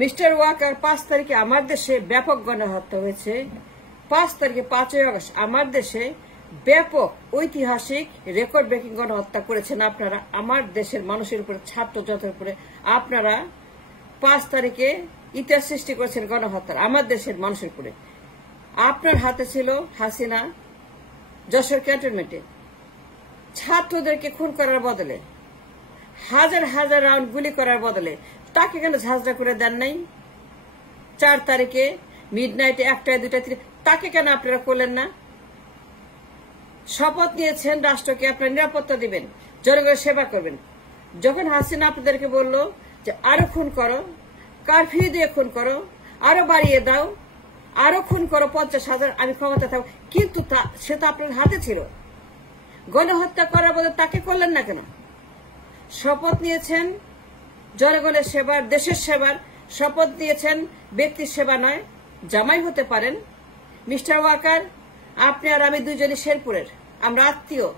Mister Waker 5 তারিখে আমার দেশে ব্যাপক গণহত্যা হয়েছে। 5 তারিখে 5ই আগস্ট আমার দেশে ব্যাপক ঐতিহাসিক রেকর্ড ব্রেকিং গণহত্যা করেছেন আপনারা আমার দেশের মানুষের উপরে, ছাত্র জনতার উপরে। আপনারা 5 তারিখে ইতিহাস সৃষ্টি করেছেন গণহত্যার আমার দেশের মানুষের উপরে। আপনার হাতে ছিল হাসিনা যশোর ক্যান্টনমেন্টে ছাত্রদেরকে খুন করার বদলে, হাজার হাজার রাউন্ড গুলি করার বদলে তাকে কেন ঝাঁঝরা করে দেন নাই? 4 তারিখে মিডনাইটে 1টা 2টা 3 তাকে কেন আপনারা করলেন না? শপথ নিয়েছেন রাষ্ট্রকে আপনারা নিরাপত্তা দিবেন, জনগণের সেবা করবেন। যখন হাসিনা আপনাদেরকে বলল যে আরো খুন করো, কারফিউ দিয়ে খুন করো, আরো বাড়িয়ে দাও, আরো খুন করো 50,000, আমি ক্ষমতা থাকবো, কিন্তু সে তো আপনার হাতে ছিল। গণহত্যা করার বদলে তাকে করলেন না কেন? শপথ নিয়েছেন জনগণের সেবার, দেশের সেবার শপথ নিয়েছেন, ব্যক্তির সেবা নয়। জামাই হতে পারেন মিস্টার ওয়াকার, আপনি আর আমি দুজনই শেরপুরের, আমরা আত্মীয়।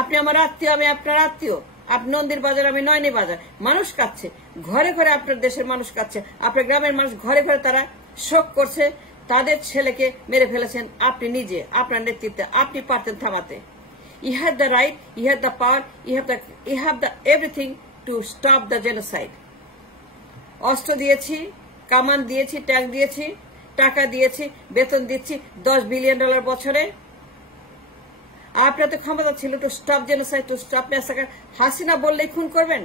আপনি আমার আত্মীয়, আমি আপনার আত্মীয়। আপনি নন্দীর বাজার, আমি নয়নি বাজার। মানুষ কাঁদছে, ঘরে ঘরে আপনার দেশের মানুষ কাঁদছে, আপনার গ্রামের মানুষ ঘরে ঘরে তারা শোক করছে। তাদের ছেলেকে মেরে ফেলেছেন আপনি নিজে, আপনার নেতৃত্বে। আপনি পারতেন থামাতে। You had the right, you had the power, you have the everything to stop the genocide. অস্ত্র দিয়েছি, কামান দিয়েছি, ট্যাঙ্ক দিয়েছি, টাকা দিয়েছি, বেতন দিচ্ছি, $10 বিলিয়ন বছরে। আপনার তো ক্ষমতা ছিল to stop genocide, to stop massacre. Hasina বললেই খুন করবেন?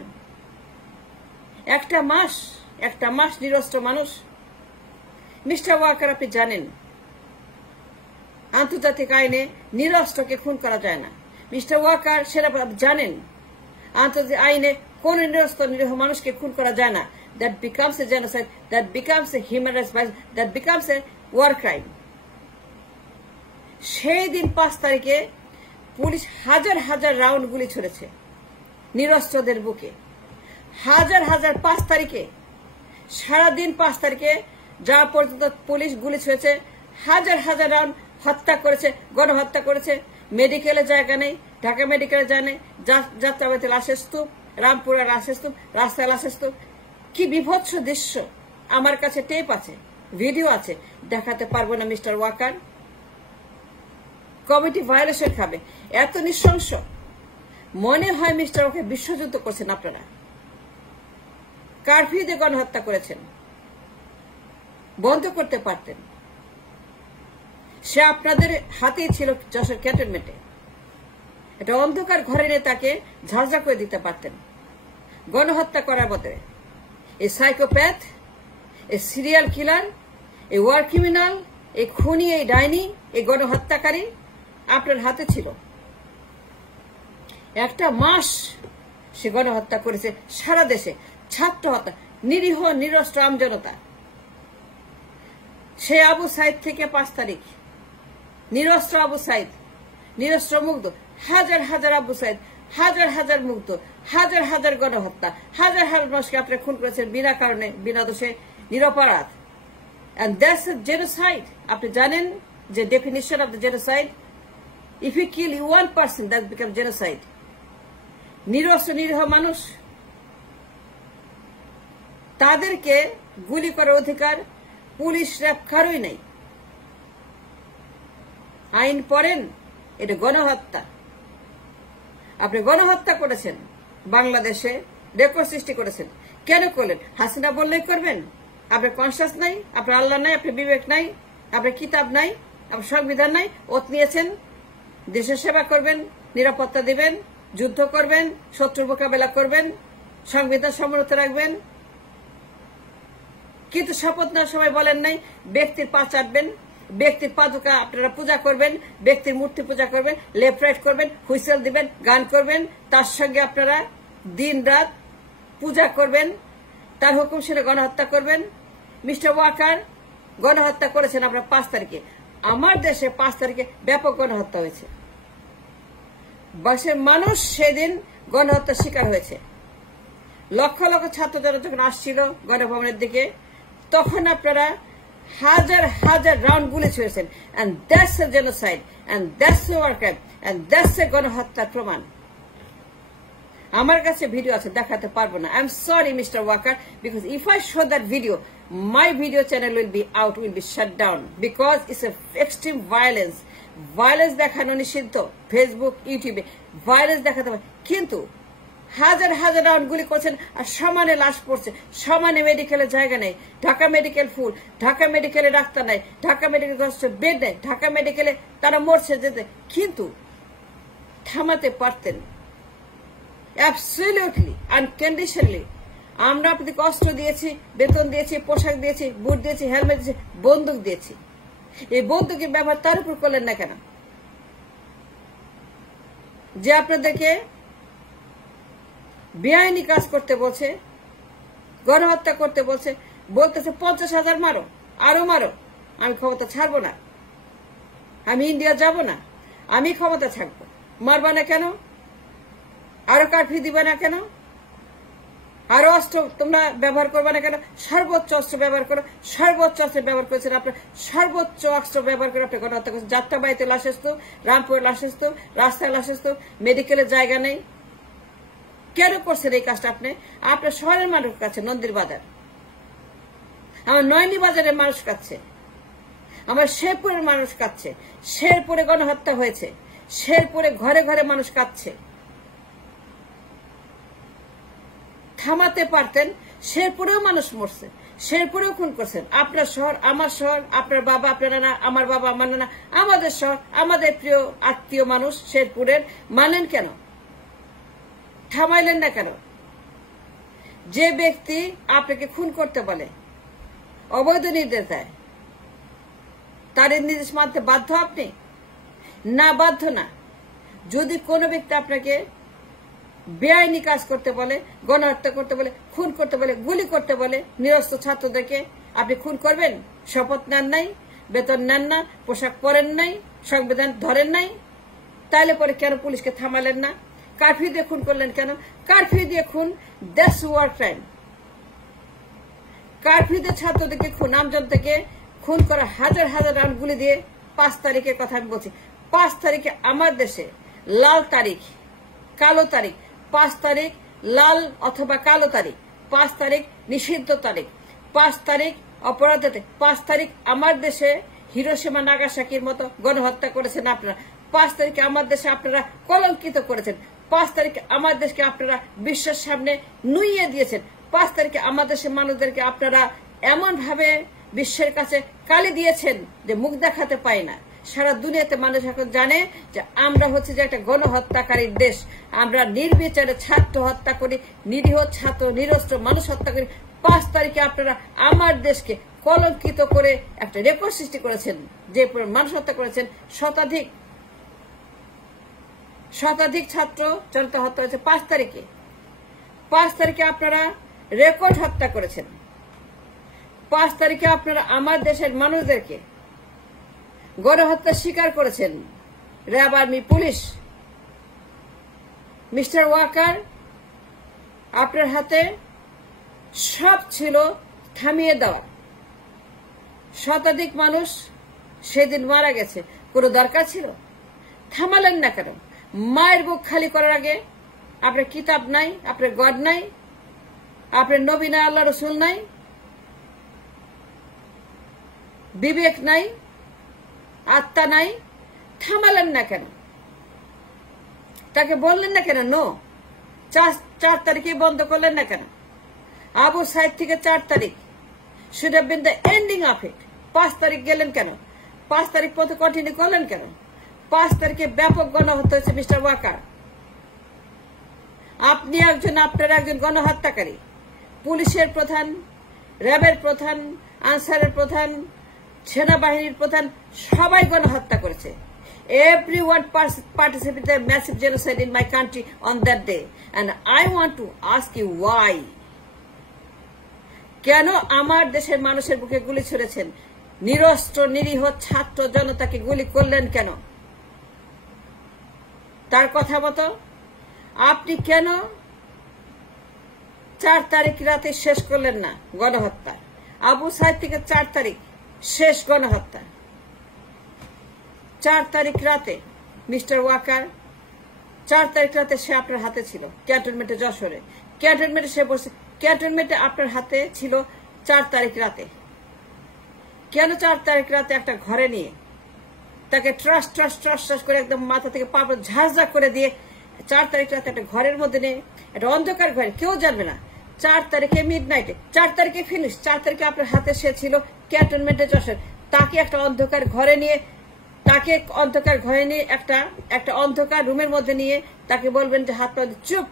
একটা মাস নিরস্ত্র মানুষ। মিস্টার ওয়াকার, আপনি জানেন আন্তর্জাতিক আইনে নিরস্ত্রকে খুন করা যায় না। মিস্টার ওয়াকার, সেটা জানেন আন্তর্জাতিক আইনে কোন নিরস্ত্র নিরীহ মানুষকে খুন করা যায় না। That becomes a genocide, that becomes a human rights violation, that becomes a war crime. সেই দিন 5 তারিখে পুলিশ হাজার হাজার রাউন্ড গুলি ছড়েছে নিরস্ত্রদের বুকে। হাজার হাজার 5 তারিখে সারাদিন 5 তারিখে যা পর্যন্ত পুলিশ গুলি ছড়েছে, হাজার হাজার রাউন্ড হত্যা করেছে, গণহত্যা করেছে। মেডিকেলে জায়গা নেই, ঢাকা মেডিকেলে যায় নেই, যাত্রাবাড়িতে লাশের স্তূপ, রামপুরা লাশের স্তূপ, রাস্তায় লাশের স্তূপ। কি বিভৎস দৃশ্য! আমার কাছে টেপ আছে, ভিডিও আছে, দেখাতে পারবো না মিস্টার ওয়াকার। কমিটি ভায়োলেশন খাবে, এত নৃশংস। মনে হয় মিস্টার ওয়াকার বিশ্বযুদ্ধ করছেন আপনারা। কারফিউ দিয়ে গণহত্যা করেছেন, বন্ধ করতে পারতেন। সে আপনাদের হাতেই ছিল যশোর ক্যান্টনমেন্টে। এটা অন্ধকার ঘরে নিয়ে তাকে ঝাঁঝরা করে দিতে পারতেন গণহত্যা করার বদলে। এই সাইকোপ্যাথ, এই সিরিয়াল কিলার, এই ওয়ার ক্রিমিনাল, এই খুনি, এই ডাইনি, এই গণহত্যাকারী আপনার হাতে ছিল। একটা মাস সে গণহত্যা করেছে সারা দেশে, ছাত্র হত্যা, নিরীহ নিরস্ত্র আমজনতা। সে আবু সাইদ থেকে 5 তারিখ নিরস্ত্র আবু সাইদ, নিরস্ত্র মুগ্ধ, হাজার হাজার আবু সাইদ, হাজার হাজার মুগ্ধ, হাজার হাজার গণহত্যা, হাজার হাজার মানুষকে আপনি খুন করেছেন বিনা কারণে, বিনা দোষে, নিরপরাধ। And that's a genocide. আপনি জানেন যে definition of the genocide? If you kill one person, that becomes genocide. নিরস্ত্র নিরীহ মানুষ, তাদেরকে গুলি করার অধিকার পুলিশ র্যাব কারোই নেই। আইন পড়েন, এটা গণহত্যা। আপনি গণহত্যা করেছেন, বাংলাদেশে রেকর্ড সৃষ্টি করেছেন। কেন করলেন? হাসিনা বললেই করবেন? আপনার কনসাস নাই, আপনার আল্লাহ নাই, আপনার বিবেক নাই, আপনার কিতাব নাই, আপনার সংবিধান নাই। ওত নিয়েছেন, দেশের সেবা করবেন, নিরাপত্তা দিবেন, যুদ্ধ করবেন, শত্রুর মোকাবেলা করবেন, সংবিধান সমুন্নত রাখবেন। কিন্তু শপথ নেওয়ার সময় বলেন নাই ব্যক্তির পা চাটবেন, ব্যক্তির পাদুকা আপনারা পূজা করবেন, ব্যক্তির মূর্তি পূজা করবেন, লেফট রাইট করবেন, হুইসেল দিবেন, গান করবেন, তার সঙ্গে আপনারা দিন রাত পূজা করবেন, তার হুকুম শুনে গণহত্যা করবেন। মিস্টার ওয়াকার, গণহত্যা করেছেন আপনারা 5 তারিখে। আমার দেশে 5 তারিখে ব্যাপক গণহত্যা হয়েছে। দেশের মানুষ সেদিন গণহত্যার শিকার হয়েছে। লক্ষ লক্ষ ছাত্র যারা যখন আসছিল গণভবনের দিকে, তখন আপনারা হাজার হাজার রাউন্ড গুলি ছুঁড়েছেন। and that's a genocide, and that's a war crime, and that's a গণহত্যার প্রমাণ। আমার কাছে ভিডিও আছে, দেখাতে পারবো না। I am sorry Mister Walker, because if I show that video, my video channel will be out, will be shut down, because it's a extreme violence. Violence দেখানো নিষিদ্ধ ফেসবুক, ইউটিউবে ভায়োলেন্স দেখাতে পারে, কিন্তু হাজার হাজার রাউন্ড গুলি করছেন আর সমানে লাশ পড়ছে, সমানে মেডিকেলের জায়গা নেই। ঢাকা মেডিকেল ফুল, ঢাকা মেডিকেলে ডাক্তার নাই, ঢাকা মেডিকেল বেড নেই, ঢাকা মেডিকেলে তারা মরছে যেতে, কিন্তু থামাতে পারতেন অ্যাবসলিউটলি আনকন্ডিশনালি। আমরা আপনাদের কষ্ট দিয়েছি, বেতন দিয়েছি, পোশাক দিয়েছি, বুট দিয়েছি, হেলমেট দিয়েছি, বন্দুক দিয়েছি। এই বন্দুকের ব্যবহার তার উপর করলেন না কেন? যে আপনাদেরকে বেআইনি কাজ করতে বলছে, গণহত্যা করতে বলছে, বলতেছে 50,000 মারো, আরো মারো, আমি ক্ষমতা ছাড়বো না, আমি ইন্ডিয়া যাব না, আমি ক্ষমতা ছাড়বো। মারবা না কেন? আরো কারফিউ দিবা না কেন? আরো অস্ত্র তোমরা ব্যবহার করবে না কেন? সর্বোচ্চ অস্ত্র ব্যবহার করো, সর্বোচ্চ অস্ত্র ব্যবহার করেছেন আপনার, সর্বোচ্চ অস্ত্র ব্যবহার করে আপনি গণহত্যা করেছেন। যাত্রাবাড়িতে লাশ আসতো, রামপুরে লাশ আসতো, রাস্তায় লাশ আসতো, মেডিকেলের জায়গা নেই। কেন করছেন এই কাজটা আপনি? আপনার শহরের মানুষ কাছে, নন্দীর বাজার, আমার নয়নি বাজারের মানুষ কাছে, আমার শেরপুরের মানুষ কাছে। শেরপুরে গণহত্যা হয়েছে, শেরপুরে ঘরে ঘরে মানুষ কাঁদছে। থামাতে পারতেন, শেরপুরেও মানুষ মরছে, শেরপুরেও খুন করছেন। আপনার শহর, আমার শহর, আপনার বাবা, আপনার নানা, আমার বাবা, আমার নানা, আমাদের শহর, আমাদের প্রিয় আত্মীয় মানুষ শেরপুরের, মানেন কেন? থামাইলেন না কেন? যে ব্যক্তি আপনাকে খুন করতে বলে, অবৈধ নির্দেশ দেয়, তার নির্দেশ মানতে বাধ্য আপনি? না, বাধ্য না। যদি কোনো ব্যক্তি আপনাকে বেআইনি কাজ করতে বলে, গণহত্যা করতে বলে, খুন করতে বলে, গুলি করতে বলে, নিরস্ত্র ছাত্রদেরকে, আপনি খুন করবেন? শপথ নেন নাই, বেতন নেন না, পোশাক পরেন নাই, সংবিধান ধরেন নাই, তাইলে পরে কেন পুলিশকে থামালেন না? কারফিউ দিয়ে খুন করলেন কেন? কারফিউ দিয়ে খুন, দ্যাটস ওয়ার ক্রাইম। কারফিউ দিয়ে ছাত্রদেরকে খুন, আমজন থেকে খুন করা, হাজার হাজার রাউন্ড গুলি দিয়ে। 5 তারিখের কথা আমি বলছি, 5 তারিখে আমার দেশে লাল তারিখ, কালো তারিখ। 5 তারিখ লাল অথবা কালো তারিখ, 5 তারিখ নিষিদ্ধ তারিখ, 5 তারিখ অপরাধ। 5 তারিখ আমার দেশে হিরোশিমা নাগাসাকির মতো গণহত্যা করেছেন আপনারা। 5 তারিখে আমার দেশে আপনারা কলঙ্কিত করেছেন। 5 তারিখে আমার দেশকে আপনারা বিশ্বের সামনে নুইয়ে দিয়েছেন। 5 তারিখে আমার দেশের মানুষদেরকে আপনারা এমন ভাবে বিশ্বের কাছে কালি দিয়েছেন যে মুখ দেখাতে পায় না। সারা দুনিয়াতে মানুষ এখন জানে যে আমরা হচ্ছে যে একটা গণহত্যাকারীর দেশ। আমরা নির্বিচারে ছাত্র হত্যা করি, নিরীহ ছাত্র, নিরস্ত্র মানুষ হত্যা করি। 5 তারিখে আপনারা আমার দেশকে কলঙ্কিত করে একটা রেকর্ড সৃষ্টি করেছেন, যে মানুষ হত্যা করেছেন। শতাধিক ছাত্র জনতা হত্যা হয়েছে 5 তারিখে। 5 তারিখে আপনারা রেকর্ড হত্যা করেছেন। 5 তারিখে আপনারা আমার দেশের মানুষদেরকে গণহত্যা স্বীকার করেছেন। RAB, army, police. Mister Walker, আপনার হাতে সব ছিল থামিয়ে দেওয়া। শতাধিক মানুষ সেদিন মারা গেছে, কোনো দরকার ছিল? থামালেন না কেন? মায়ের বুক খালি করার আগে আপনার কিতাব নাই, আপনার গড নাই, আপনার নবী নাই, আল্লাহ রসুল নাই, বিবেক নাই, আত্মা নাই, থামালেন না কেন? তাকে বললেন না কেন নো? 4 তারিখে বন্ধ করলেন না কেন? আবু সাইদ থেকে 4 তারিখ should have been the ending of it. 5 তারিখ গেলেন কেন? 5 তারিখ পর্যন্ত কন্টিনিউ করলেন কেন? 5 তারিখে ব্যাপক গণহত্যা হয়েছে মিস্টার ওয়াকার। আপনি আপনার একজন গণহত্যাকারী। পুলিশের প্রধান, র্যাবের প্রধান, আনসারের প্রধান, সেনাবাহিনীর প্রধান সবাই গণহত্যা করেছে। Everyone participated in a massive genocide in my country on that day. And I want to ask you why? কেন আমার দেশের মানুষের বুকে গুলি ছুড়েছেন? নিরস্ত্র নিরীহ ছাত্র জনতাকে গুলি করলেন কেন? তার কথা মতো আপনি কেন 4 তারিখ রাতে শেষ করলেন না গণহত্যা? আবু সাইদ থেকে 4 তারিখ শেষ গণহত্যা। 4 তারিখ রাতে মিস্টার ওয়াকার 4 তারিখ রাতে সে আপনার হাতে ছিল ক্যান্টনমেন্টে যশোরে। ক্যান্টনমেন্টে সে বসে, ক্যান্টনমেন্টে আপনার হাতে ছিল 4 তারিখ রাতে। কেন 4 তারিখ রাতে একটা ঘরে নিয়ে তাকে ট্রাস ট্রাস ট্রাস ট্রাস করে একদম মাথা থেকে পা ঝাঁঝা করে দিয়ে 4 তারিখ রাতে একটা ঘরের মধ্যে নিয়ে, একটা অন্ধকার ঘরে, কেউ জানবে না, 4 তারিখে মিডনাইটে, 4 তারিখে ফিনিশ, 4 তারিখে আপনার হাতে সে ছিল ক্যান্টনমেন্টে যশোর। তাকে একটা অন্ধকার ঘরে নিয়ে, তাকে অন্ধকার ঘরে নিয়ে একটা অন্ধকার রুমের মধ্যে নিয়ে তাকে বলবেন যে হাত পা চুপ,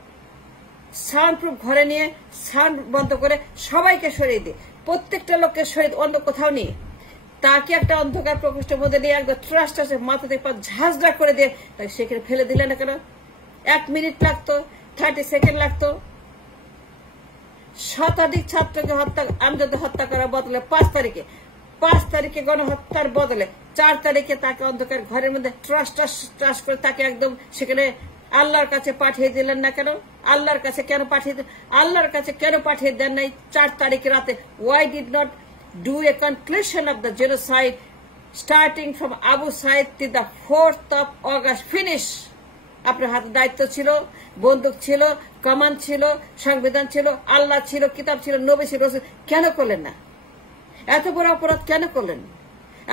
সাউন্ড প্রুফ ঘরে নিয়ে সাউন্ড বন্ধ করে সবাইকে সরিয়ে দিয়ে, প্রত্যেকটা লোককে সরিয়ে অন্য কোথাও নিয়ে তাকে একটা অন্ধকার প্রকোষ্ঠের মধ্যে নিয়ে একদম ট্রাস ট্রাসে মাথা থেকে পা ঝাঁঝরা করে দিয়ে তাকে সেখানে ফেলে দিলেন না কেন? 1 মিনিট লাগতো, 30 সেকেন্ড লাগতো। শতাধিক ছাত্রকে আমজাদ হত্যা করার বদলে 5 তারিখে গণহত্যার বদলে 4 তারিখে তাকে অন্ধকার ঘরের মধ্যে ট্রাস ট্রাস ট্রাস করে তাকে একদম সেখানে আল্লাহর কাছে পাঠিয়ে দিলেন না কেন? আল্লাহর কাছে কেন পাঠিয়ে দেন? আল্লাহর কাছে কেন পাঠিয়ে দেন নাই 4 তারিখে রাতে? Why did not do a conclusion of the genocide starting from Abu Said to the 4th of August finish? আপনার হাতে দায়িত্ব ছিল, বন্দুক ছিল, কামান ছিল, সংবিধান ছিল, আল্লাহ ছিল, কিতাব ছিল, নবী ছিল, কেন করলেন না? এত বড় অপরাধ কেন করলেন?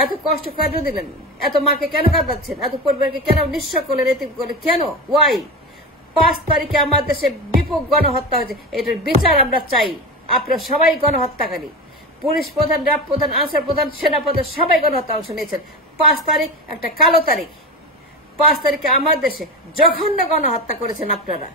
এত কষ্ট কেন দিলেন? এত মাকে কেন কাঁদাচ্ছেন? এত পরিবারকে কেন নিঃস্ব করলেন, এতিম করলেন কেন? ওয়াই? 5 তারিখে আমার দেশে ব্যাপক গণহত্যা হয়েছে, এটার বিচার আমরা চাই। আপনারা সবাই গণহত্যাকারী, পুলিশ প্রধান, র্যাব প্রধান, আনসার প্রধান, সেনা প্রধান সবাই গণহত্যা অংশ নিয়েছেন। 5 তারিখ একটা কালো তারিখ। 5 তারিখে আমার দেশে জঘন্য গণহত্যা করেছেন আপনারা।